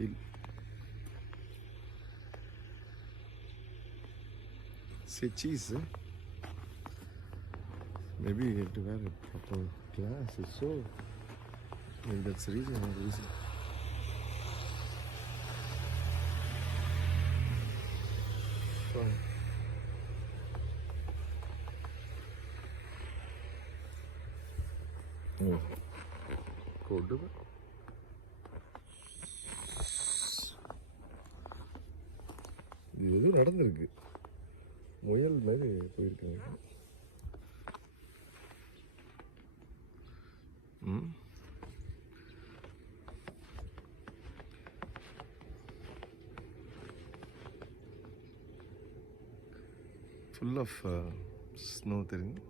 வெயில். Say cheese. Maybe you have to wear a proper glasses. So maybe that's the reason. Fine. Oh, cold. இது எதுவும் நடந்திருக்கு, முயல் மாதிரி போயிருக்காங்க. ஃபுல் ஆஃப் ஸ்னோ தெரியும்.